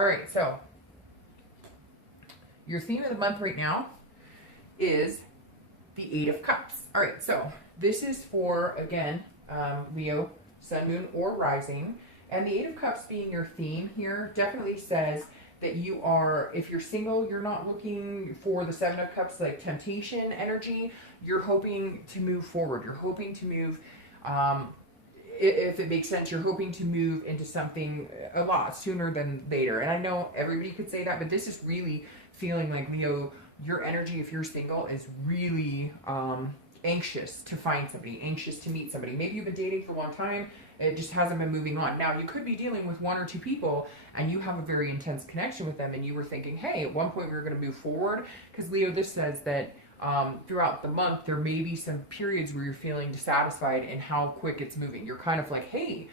All right, so your theme of the month right now is the Eight of Cups. All right, so this is for, again, Leo, Sun, Moon, or Rising. And the Eight of Cups being your theme here definitely says that you are, if you're single, you're not looking for the Seven of Cups, like temptation energy. You're hoping to move forward. You're hoping to move, if it makes sense, you're hoping to move into something a lot sooner than later. And I know everybody could say that, but this is really feeling like, Leo, your energy, if you're single, is really anxious to find somebody, anxious to meet somebody. Maybe you've been dating for a long time, it just hasn't been moving on. Now, you could be dealing with one or two people and you have a very intense connection with them and you were thinking, hey, at one point we were going to move forward. Because, Leo, this says that throughout the month, there may be some periods where you're feeling dissatisfied in how quick it's moving. You're kind of like, hey,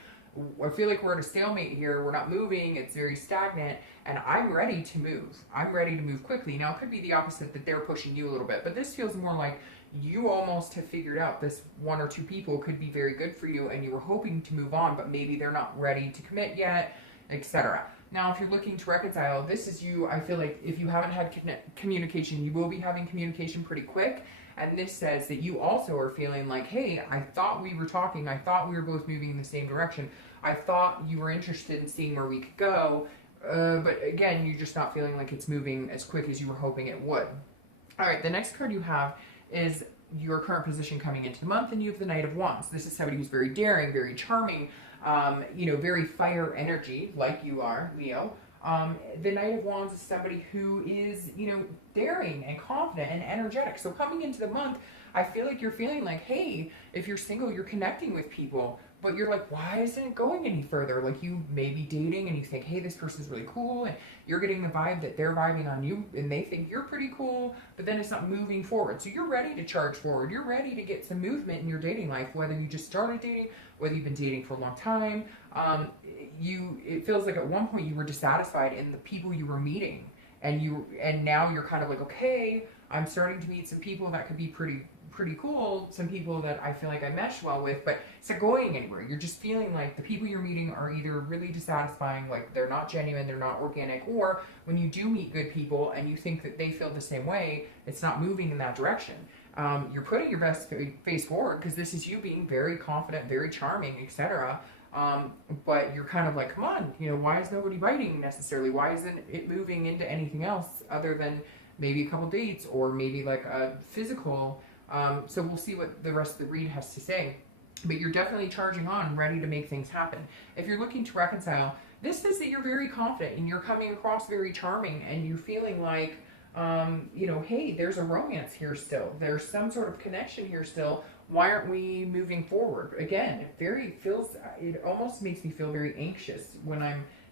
I feel like we're at a stalemate here. We're not moving. It's very stagnant. And I'm ready to move. I'm ready to move quickly. Now, it could be the opposite, that they're pushing you a little bit. But this feels more like you almost have figured out this one or two people could be very good for you and you were hoping to move on, but maybe they're not ready to commit yet, etc. Now, if you're looking to reconcile, this is you. I feel like if you haven't had communication, you will be having communication pretty quick. And this says that you also are feeling like, hey, I thought we were talking. I thought we were both moving in the same direction. I thought you were interested in seeing where we could go. But again, you're just not feeling like it's moving as quick as you were hoping it would. All right, the next card you have is your current position coming into the month, and you have the Knight of Wands. This is somebody who's very daring, very charming, very fire energy, like you are, Leo. The Knight of Wands is somebody who is, daring and confident and energetic. So coming into the month, I feel like you're feeling like, hey, if you're single, you're connecting with people, but you're like, why isn't it going any further? Like, you may be dating and you think, hey, this person's really cool, and you're getting the vibe that they're vibing on you and they think you're pretty cool, but then it's not moving forward. So you're ready to charge forward. You're ready to get some movement in your dating life, whether you just started dating, whether you've been dating for a long time. It feels like at one point you were dissatisfied in the people you were meeting, and now you're kind of like, okay, I'm starting to meet some people that could be pretty cool, some people that I feel like I mesh well with, but it's not going anywhere. You're just feeling like the people you're meeting are either really dissatisfying, like they're not genuine, they're not organic, or when you do meet good people and you think that they feel the same way, it's not moving in that direction. You're putting your best face forward because this is you being very confident, very charming, etc. But you're kind of like, come on, why is nobody biting necessarily? Why isn't it moving into anything else other than maybe a couple dates or maybe like a physical? So we'll see what the rest of the read has to say. But you're definitely charging on, ready to make things happen. If you're looking to reconcile, this says that you're very confident and you're coming across very charming and you're feeling like, hey, there's a romance here still. There's some sort of connection here still. Why aren't we moving forward? Again, it almost makes me feel very anxious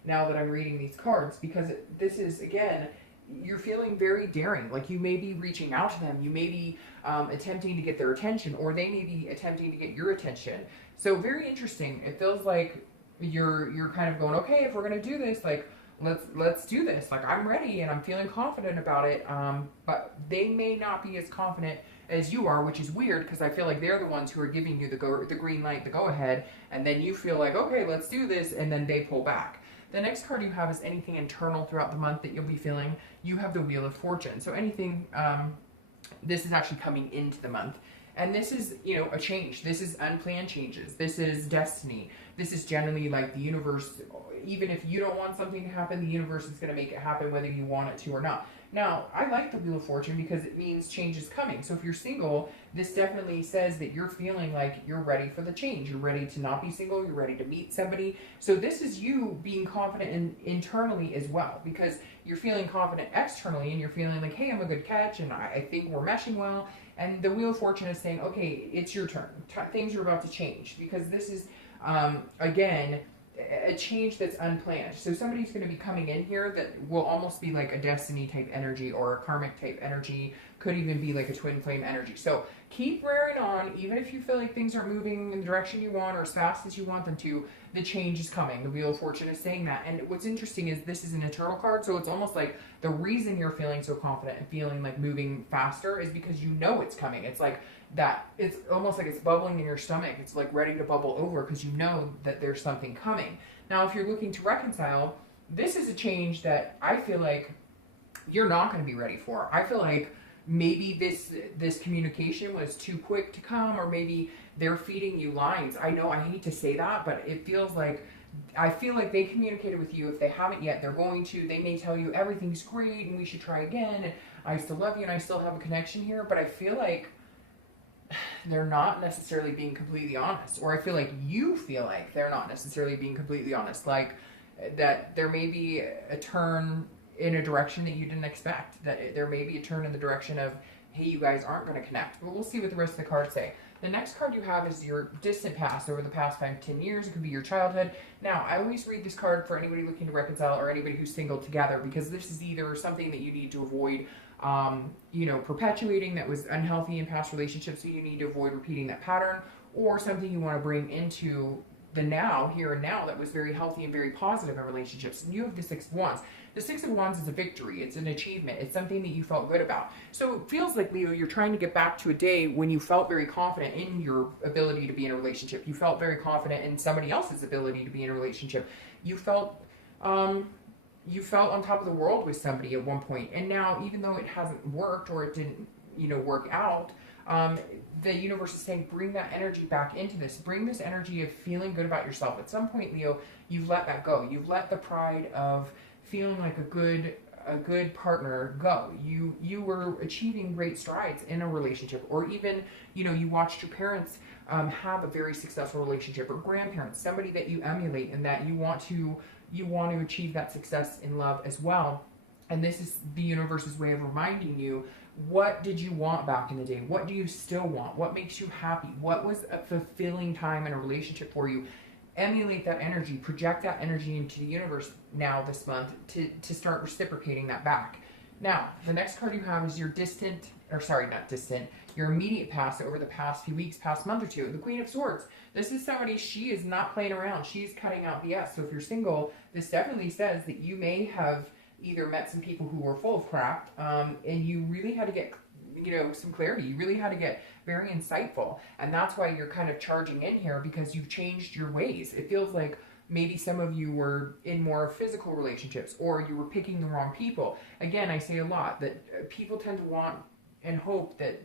now that I'm reading these cards, because this is, again, you're feeling very daring. Like, you may be reaching out to them. You may be attempting to get their attention, or they may be attempting to get your attention. So very interesting. It feels like you're kind of going, okay, if we're going to do this, like, let's do this. Like, I'm ready and I'm feeling confident about it. But they may not be as confident as you are, which is weird, because I feel like they're the ones who are giving you the green light, the go ahead, and then you feel like, okay, let's do this, and then they pull back. The next card you have is anything internal throughout the month that you'll be feeling. You have the Wheel of Fortune. So anything, this is actually coming into the month. And this is, a change. This is unplanned changes. This is destiny. This is generally like the universe. Even if you don't want something to happen, the universe is going to make it happen whether you want it to or not. Now, I like the Wheel of Fortune because it means change is coming. So if you're single, this definitely says that you're feeling like you're ready for the change. You're ready to not be single. You're ready to meet somebody. So this is you being confident internally as well, because you're feeling confident externally and you're feeling like, hey, I'm a good catch and I think we're meshing well. And the Wheel of Fortune is saying, okay, it's your turn. Things are about to change, because this is, again, a change that's unplanned. So somebody's going to be coming in here that will almost be like a destiny type energy or a karmic type energy. Could even be like a twin flame energy. So keep wearing on, even if you feel like things aren't moving in the direction you want or as fast as you want them to. The change is coming. The Wheel of Fortune is saying that. And what's interesting is this is an eternal card, so it's almost like the reason you're feeling so confident and feeling like moving faster is because you know it's coming. It's like that. It's almost like it's bubbling in your stomach. It's like ready to bubble over because you know that there's something coming. Now, if you're looking to reconcile, this is a change that I feel like you're not going to be ready for. I feel like maybe this communication was too quick to come, or maybe they're feeding you lines. I know I hate to say that, but it feels like, I feel like they communicated with you. If they haven't yet, they're going to. They may tell you everything's great and we should try again, and I still love you and I still have a connection here, but I feel like they're not necessarily being completely honest. Or I feel like you feel like they're not necessarily being completely honest, like that there may be a turn in a direction that you didn't expect, that there may be a turn in the direction of, hey, you guys aren't going to connect. But we'll see what the rest of the cards say. The next card you have is your distant past, over the past 5 to 10 years. It could be your childhood. Now, I always read this card for anybody looking to reconcile, or anybody who's single together, because this is either something that you need to avoid, perpetuating that was unhealthy in past relationships, so you need to avoid repeating that pattern, or something you want to bring into the now, here and now, that was very healthy and very positive in relationships. And you have the Six of Wands. The Six of Wands is a victory. It's an achievement. It's something that you felt good about. So it feels like, Leo, you're trying to get back to a day when you felt very confident in your ability to be in a relationship. You felt very confident in somebody else's ability to be in a relationship. You felt on top of the world with somebody at one point. And now, even though it hasn't worked, or it didn't, work out, the universe is saying, bring that energy back into this. Bring this energy of feeling good about yourself. At some point, Leo, you've let that go. You've let the pride of feeling like a good partner go. You were achieving great strides in a relationship, or even, you watched your parents have a very successful relationship, or grandparents, somebody that you emulate, and that you want to achieve that success in love as well. And this is the universe's way of reminding you, what did you want back in the day? What do you still want? What makes you happy? What was a fulfilling time in a relationship for you? Emulate that energy, project that energy into the universe now this month to start reciprocating that back. Now, the next card you have is your your immediate past, over the past few weeks, past month or two, the Queen of Swords. This is somebody, she is not playing around. She's cutting out BS. So if you're single, this definitely says that you may have either met some people who were full of crap, and you really had to get some clarity. You really had to get very insightful, and that's why you're kind of charging in here, because you've changed your ways. It feels like maybe some of you were in more physical relationships, or you were picking the wrong people. Again, I say a lot that people tend to want and hope that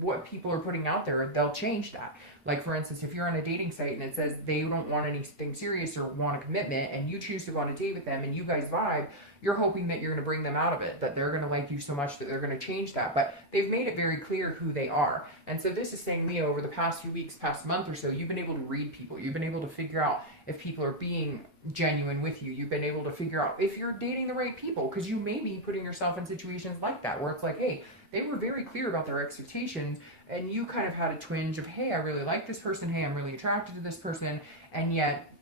what people are putting out there, they'll change that. Like, for instance, if you're on a dating site and it says they don't want anything serious or want a commitment, and you choose to go on a date with them and you guys vibe, you're hoping that you're going to bring them out of it, that they're going to like you so much that they're going to change that. But they've made it very clear who they are. And so this is saying, Leo, over the past few weeks, past month or so, you've been able to read people. You've been able to figure out if people are being genuine with you. You've been able to figure out if you're dating the right people, because you may be putting yourself in situations like that, where it's like, hey, they were very clear about their expectations, and you kind of had a twinge of, hey, I really like this person, hey, I'm really attracted to this person, and yet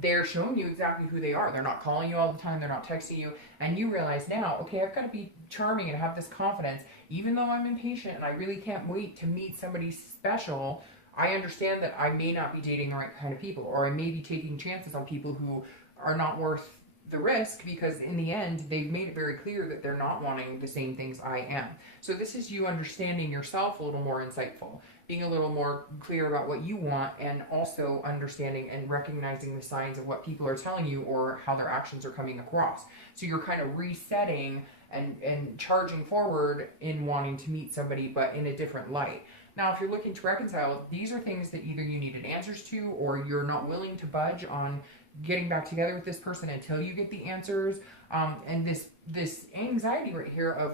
they're showing you exactly who they are. They're not calling you all the time, they're not texting you, and you realize now, okay, I've got to be charming and have this confidence, even though I'm impatient and I really can't wait to meet somebody special. I understand that I may not be dating the right kind of people, or I may be taking chances on people who are not worth the risk, because in the end, they've made it very clear that they're not wanting the same things I am. So this is you understanding yourself a little more insightful, being a little more clear about what you want, and also understanding and recognizing the signs of what people are telling you or how their actions are coming across. So you're kind of resetting and charging forward in wanting to meet somebody, but in a different light. Now, if you're looking to reconcile, these are things that either you needed answers to, or you're not willing to budge on getting back together with this person until you get the answers. And this anxiety right here of,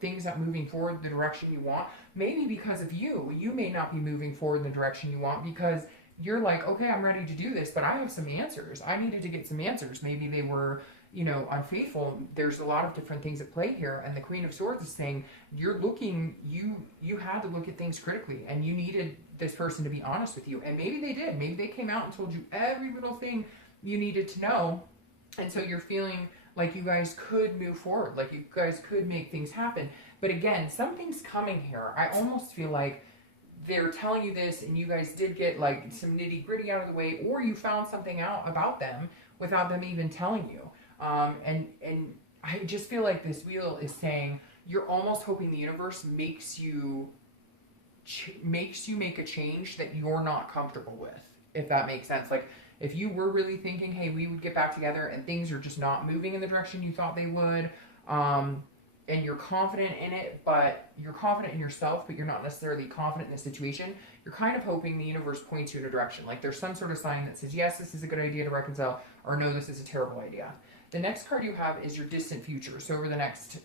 things not moving forward the direction you want, maybe because of you may not be moving forward in the direction you want, because you're like, okay, I'm ready to do this, but I have some answers. I needed to get some answers. Maybe they were, unfaithful. There's a lot of different things at play here. And the Queen of Swords is saying, you had to look at things critically, and you needed this person to be honest with you. And maybe they did. Maybe they came out and told you every little thing you needed to know. And so you're feeling like you guys could move forward, like you guys could make things happen. But again, something's coming here. I almost feel like they're telling you this, and you guys did get like some nitty gritty out of the way, or you found something out about them without them even telling you. And I just feel like this wheel is saying, you're almost hoping the universe makes you make a change that you're not comfortable with, if that makes sense. Like, if you were really thinking, hey, we would get back together, and things are just not moving in the direction you thought they would, and you're confident in it, but you're confident in yourself, but you're not necessarily confident in the situation, you're kind of hoping the universe points you in a direction. Like there's some sort of sign that says, yes, this is a good idea to reconcile, or no, this is a terrible idea. The next card you have is your distant future. So over the next,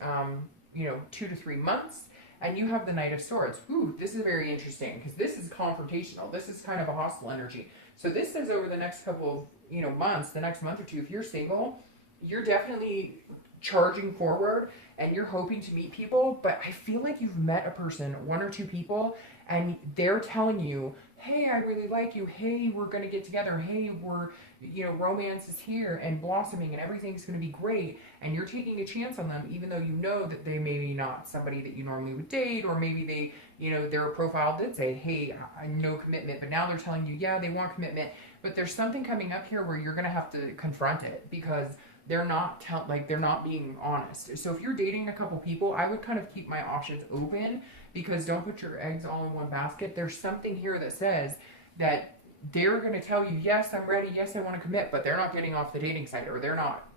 2 to 3 months, and you have the Knight of Swords. Ooh, this is very interesting because this is confrontational. This is kind of a hostile energy. So this says over the next couple of, months, the next month or two, if you're single, you're definitely charging forward and you're hoping to meet people, but I feel like you've met a person, 1 or 2 people, and they're telling you, hey, I really like you. Hey, we're going to get together. Hey, we're, romance is here and blossoming and everything's going to be great. And you're taking a chance on them, even though you know that they may be not somebody that you normally would date, or maybe they, their profile did say, hey, no commitment, but now they're telling you, yeah, they want commitment. But there's something coming up here where you're going to have to confront it because they're not they're not being honest. So if you're dating a couple people, I would kind of keep my options open, because don't put your eggs all in one basket. There's something here that says that they're going to tell you, yes, I'm ready, yes, I want to commit, but they're not getting off the dating site, or they're not,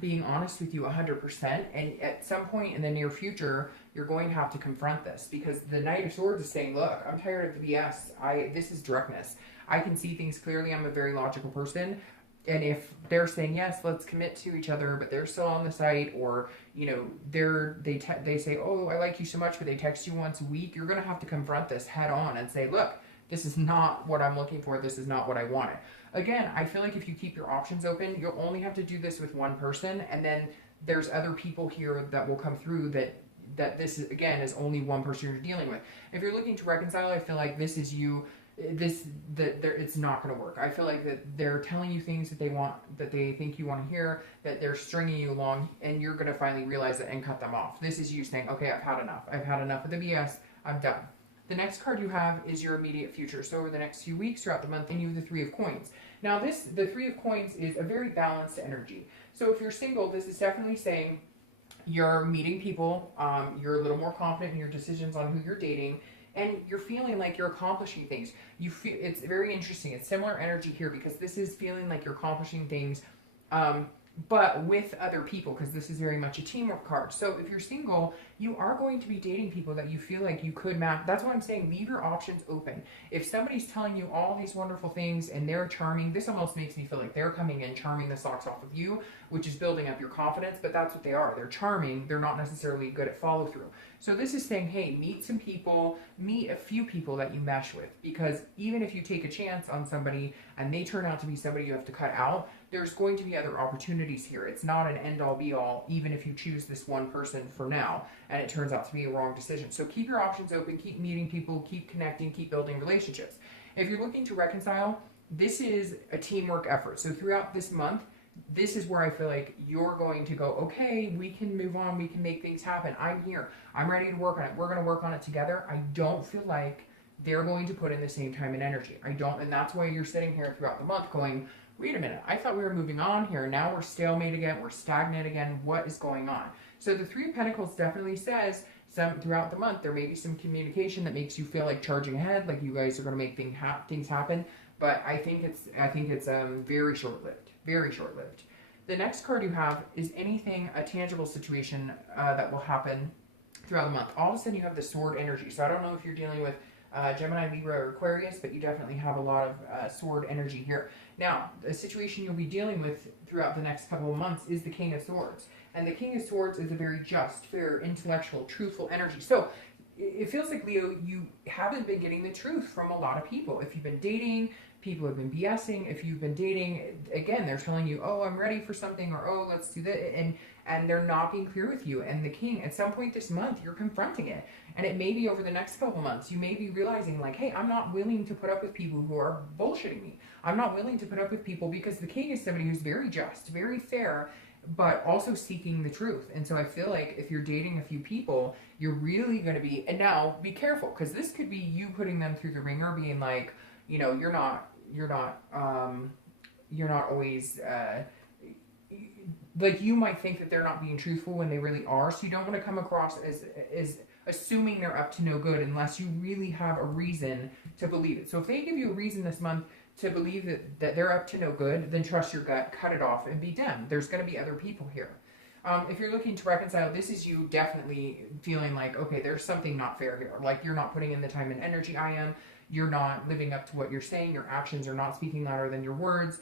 being honest with you 100%. And at some point in the near future, you're going to have to confront this, because the Knight of Swords is saying, look, I'm tired of the BS. This is directness. I can see things clearly. I'm a very logical person. And if they're saying, yes, let's commit to each other, but they're still on the site, or, they say, oh, I like you so much, but they text you once a week, you're going to have to confront this head on and say, look, this is not what I'm looking for. This is not what I wanted. Again, I feel like if you keep your options open, you'll only have to do this with one person. And then there's other people here that will come through that this is, again, is only one person you're dealing with. If you're looking to reconcile, I feel like this is you. It's not going to work. I feel like that they're telling you things that they want, that they think you want to hear, that they're stringing you along, and you're going to finally realize it and cut them off. This is you saying, okay, I've had enough. I've had enough of the BS. I'm done. The next card you have is your immediate future. So over the next few weeks throughout the month, and you have the 3 of Coins. Now the 3 of Coins is a very balanced energy. So if you're single, this is definitely saying you're meeting people, you're a little more confident in your decisions on who you're dating, and you're feeling like you're accomplishing things. You feel, it's very interesting. It's similar energy here, because this is feeling like you're accomplishing things, but with other people, because this is very much a teamwork card. So if you're single, you are going to be dating people that you feel like you could match. That's why I'm saying leave your options open. If somebody's telling you all these wonderful things and they're charming, this almost makes me feel like they're coming in charming the socks off of you, which is building up your confidence, but that's what they are. They're charming. They're not necessarily good at follow through. So this is saying, hey, meet some people, meet a few people that you mesh with, because even if you take a chance on somebody and they turn out to be somebody you have to cut out, there's going to be other opportunities here. It's not an end-all be-all, even if you choose this one person for now and it turns out to be a wrong decision. So keep your options open, keep meeting people, keep connecting, keep building relationships. If you're looking to reconcile, this is a teamwork effort. So throughout this month, this is where I feel like you're going to go, okay, we can move on, we can make things happen. I'm here. I'm ready to work on it. We're going to work on it together. I don't feel like they're going to put in the same time and energy. I don't, and that's why you're sitting here throughout the month going, wait a minute, I thought we were moving on here. Now we're stalemate again. We're stagnant again. What is going on? So the 3 of Pentacles definitely says throughout the month, there may be some communication that makes you feel like charging ahead, like you guys are going to make things happen. But I think it's very short-lived, very short-lived. The next card you have is anything, a tangible situation that will happen throughout the month. All of a sudden you have the sword energy. So I don't know if you're dealing with Gemini, Libra, or Aquarius, but you definitely have a lot of sword energy here. Now, the situation you'll be dealing with throughout the next couple of months is the King of Swords. And the King of Swords is a very just, fair, intellectual, truthful energy. So it feels like, Leo, you haven't been getting the truth from a lot of people. If you've been dating, people have been BSing. If you've been dating, again, they're telling you, oh, I'm ready for something, or oh, let's do that. And they're not being clear with you. And the King, at some point this month, you're confronting it. And it may be over the next couple months. You may be realizing, like, hey, I'm not willing to put up with people who are bullshitting me. I'm not willing to put up with people, because the King is somebody who's very just, very fair, but also seeking the truth. And so I feel like if you're dating a few people, you're really going to be, and now be careful, because this could be you putting them through the ringer, being like, you're not always, like, you might think that they're not being truthful when they really are. So you don't want to come across as assuming they're up to no good unless you really have a reason to believe it. So if they give you a reason this month to believe that they're up to no good, then trust your gut, cut it off, and be done. There's going to be other people here. If you're looking to reconcile, this is you definitely feeling like, okay, there's something not fair here. Like you're not putting in the time and energy I am. You're not living up to what you're saying. Your actions are not speaking louder than your words.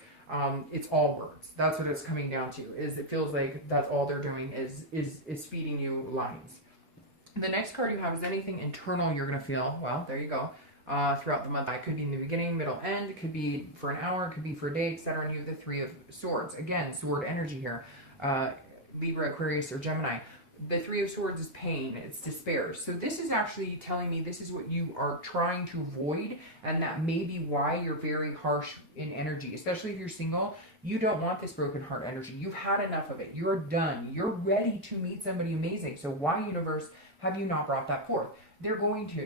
It's all words. That's what it's coming down to. Is it feels like that's all they're doing is feeding you lines. The next card you have is anything internal you're going to feel. Well, there you go. Throughout the month. It could be in the beginning, middle, end. It could be for an hour. It could be for a day, etc. And you have the Three of Swords. Again, sword energy here. Libra, Aquarius, or Gemini. The Three of Swords is pain. It's despair. So this is actually telling me this is what you are trying to avoid, and that may be why you're very harsh in energy. Especially if you're single, you don't want this broken heart energy. You've had enough of it. You're done. You're ready to meet somebody amazing. So why, universe, have you not brought that forth? The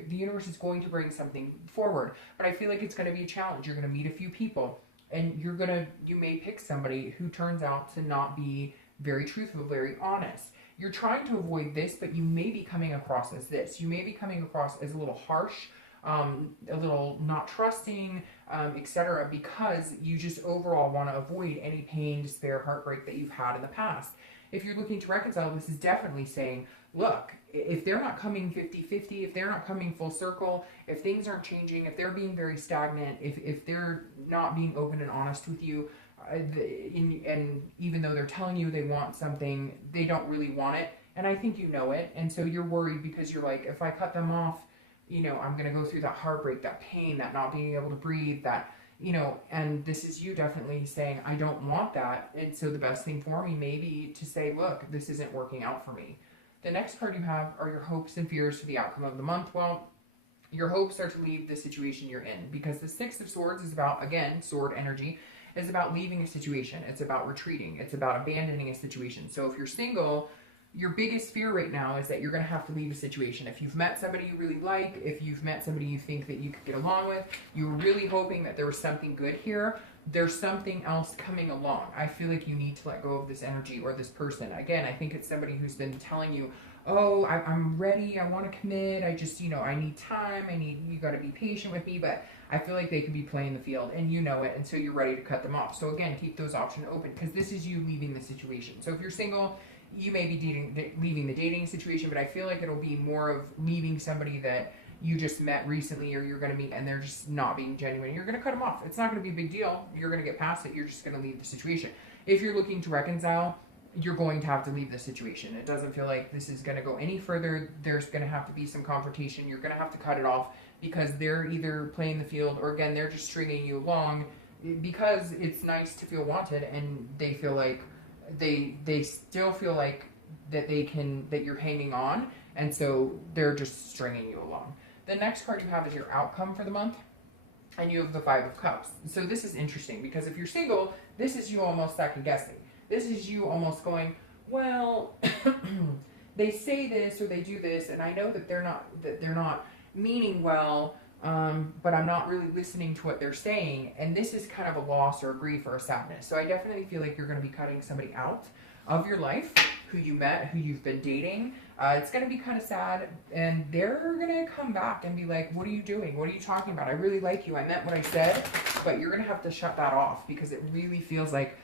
universe is going to bring something forward, but I feel like it's going to be a challenge. You're going to meet a few people, and you may pick somebody who turns out to not be very truthful, very honest. You're trying to avoid this, but you may be coming across as this. You may be coming across as a little harsh, a little not trusting, etc., because you just overall want to avoid any pain, despair, heartbreak that you've had in the past. If you're looking to reconcile, this is definitely saying, look, if they're not coming 50-50, if they're not coming full circle, if things aren't changing, if they're being very stagnant, if they're not being open and honest with you, and even though they're telling you they want something, they don't really want it, and I think you know it, and so you're worried because you're like, if I cut them off, I'm going to go through that heartbreak, that pain, that not being able to breathe, that, and this is you definitely saying, I don't want that, and so the best thing for me may be to say, look, this isn't working out for me. The next card you have are your hopes and fears for the outcome of the month. Well, your hopes are to leave the situation you're in, because the Six of Swords is about, again, sword energy, is about leaving a situation. It's about retreating. It's about abandoning a situation. So if you're single, your biggest fear right now is that you're going to have to leave a situation. If you've met somebody you really like, if you've met somebody you think that you could get along with, you're really hoping that there was something good here, there's something else coming along. I feel like you need to let go of this energy or this person. Again, I think it's somebody who's been telling you, oh, I'm ready, I want to commit, I just, I need time, you got to be patient with me, but I feel like they could be playing the field, and you know it, and so you're ready to cut them off. So again, keep those options open, because this is you leaving the situation. So if you're single, you may be leaving the dating situation, but I feel like it'll be more of leaving somebody that you just met recently or you're going to meet, and they're just not being genuine. You're going to cut them off. It's not going to be a big deal. You're going to get past it. You're just going to leave the situation. If you're looking to reconcile, you're going to have to leave the situation. It doesn't feel like this is going to go any further. There's going to have to be some confrontation. You're going to have to cut it off, because they're either playing the field, or again, they're just stringing you along because it's nice to feel wanted, and they feel like they still feel like that you're hanging on, and so they're just stringing you along. The next card you have is your outcome for the month, and you have the Five of Cups. So this is interesting, because if you're single, this is you almost second guessing. This is you almost going, well, they say this or they do this, and I know that they're not meaning well, but I'm not really listening to what they're saying, and this is kind of a loss or a grief or a sadness. So I definitely feel like you're going to be cutting somebody out of your life who you met, who you've been dating. It's going to be kind of sad, and they're going to come back and be like, what are you doing? What are you talking about? I really like you. I meant what I said, but you're going to have to shut that off, because it really feels like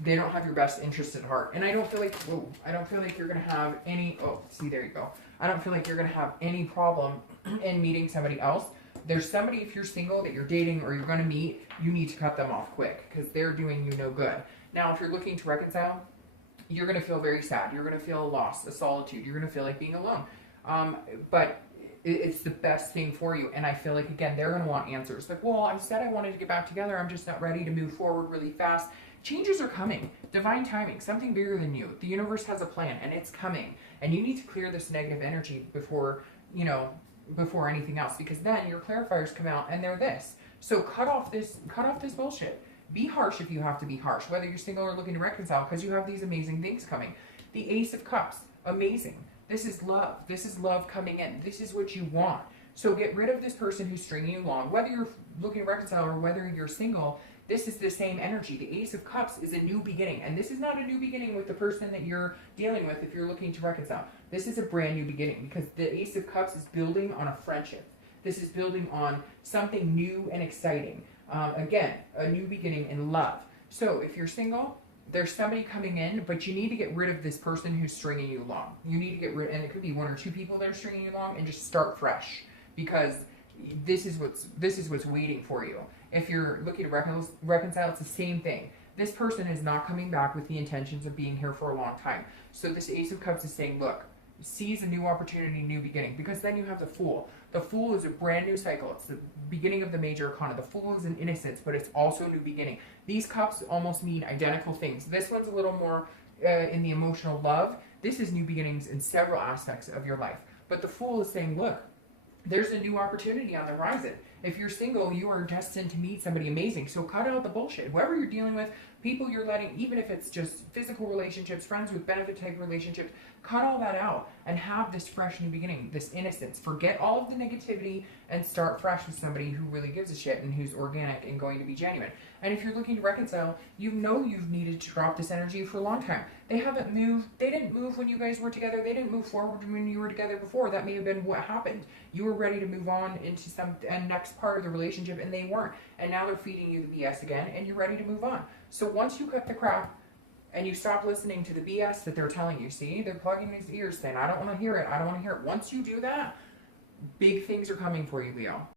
they don't have your best interest at heart. And I don't feel like, you're going to have any, there you go. I don't feel like you're going to have any problem in meeting somebody else. There's somebody, if you're single, that you're dating or you're going to meet, you need to cut them off quick, because they're doing you no good. Now, if you're looking to reconcile, you're going to feel very sad. You're going to feel a loss, a solitude. You're going to feel like being alone. But it's the best thing for you. And I feel like, again, they're going to want answers. Like, well, I said I wanted to get back together. I'm just not ready to move forward really fast. Changes are coming. Divine timing. Something bigger than you. The universe has a plan, and it's coming. And you need to clear this negative energy before anything else, because then your clarifiers come out and they're this. So cut off this bullshit. Be harsh if you have to be harsh, whether you're single or looking to reconcile, because you have these amazing things coming. The Ace of Cups. Amazing. This is love. This is love coming in. This is what you want. So get rid of this person who's stringing you along. Whether you're looking to reconcile or whether you're single, this is the same energy. The Ace of Cups is a new beginning. And this is not a new beginning with the person that you're dealing with if you're looking to reconcile. This is a brand new beginning, because the Ace of Cups is building on a friendship. This is building on something new and exciting. Again, a new beginning in love. So if you're single, there's somebody coming in, but you need to get rid of this person who's stringing you along. You need to get rid, and it could be one or two people that are stringing you along, and just start fresh, because this is what's waiting for you. If you're looking to reconcile, it's the same thing. This person is not coming back with the intentions of being here for a long time. So this Ace of Cups is saying, look, seize a new opportunity, new beginning, because then you have the Fool. The Fool is a brand new cycle. It's the beginning of the major arcana. The Fool is an innocence, but it's also a new beginning. These cups almost mean identical things. This one's a little more in the emotional love. This is new beginnings in several aspects of your life. But the Fool is saying, look, there's a new opportunity on the horizon. If you're single, you are destined to meet somebody amazing. So cut out the bullshit. Whoever you're dealing with, people you're letting, even if it's just physical relationships, friends with benefit type relationships, cut all that out and have this fresh new beginning, this innocence. Forget all of the negativity and start fresh with somebody who really gives a shit and who's organic and going to be genuine. And if you're looking to reconcile, you know you've needed to drop this energy for a long time. They haven't moved. They didn't move when you guys were together. They didn't move forward when you were together before. That may have been what happened. You were ready to move on into some next part of the relationship, and they weren't. And now they're feeding you the BS again, and you're ready to move on. So once you cut the crap and you stop listening to the BS that they're telling you, see, they're plugging these ears saying, I don't want to hear it. I don't want to hear it. Once you do that, big things are coming for you, Leo.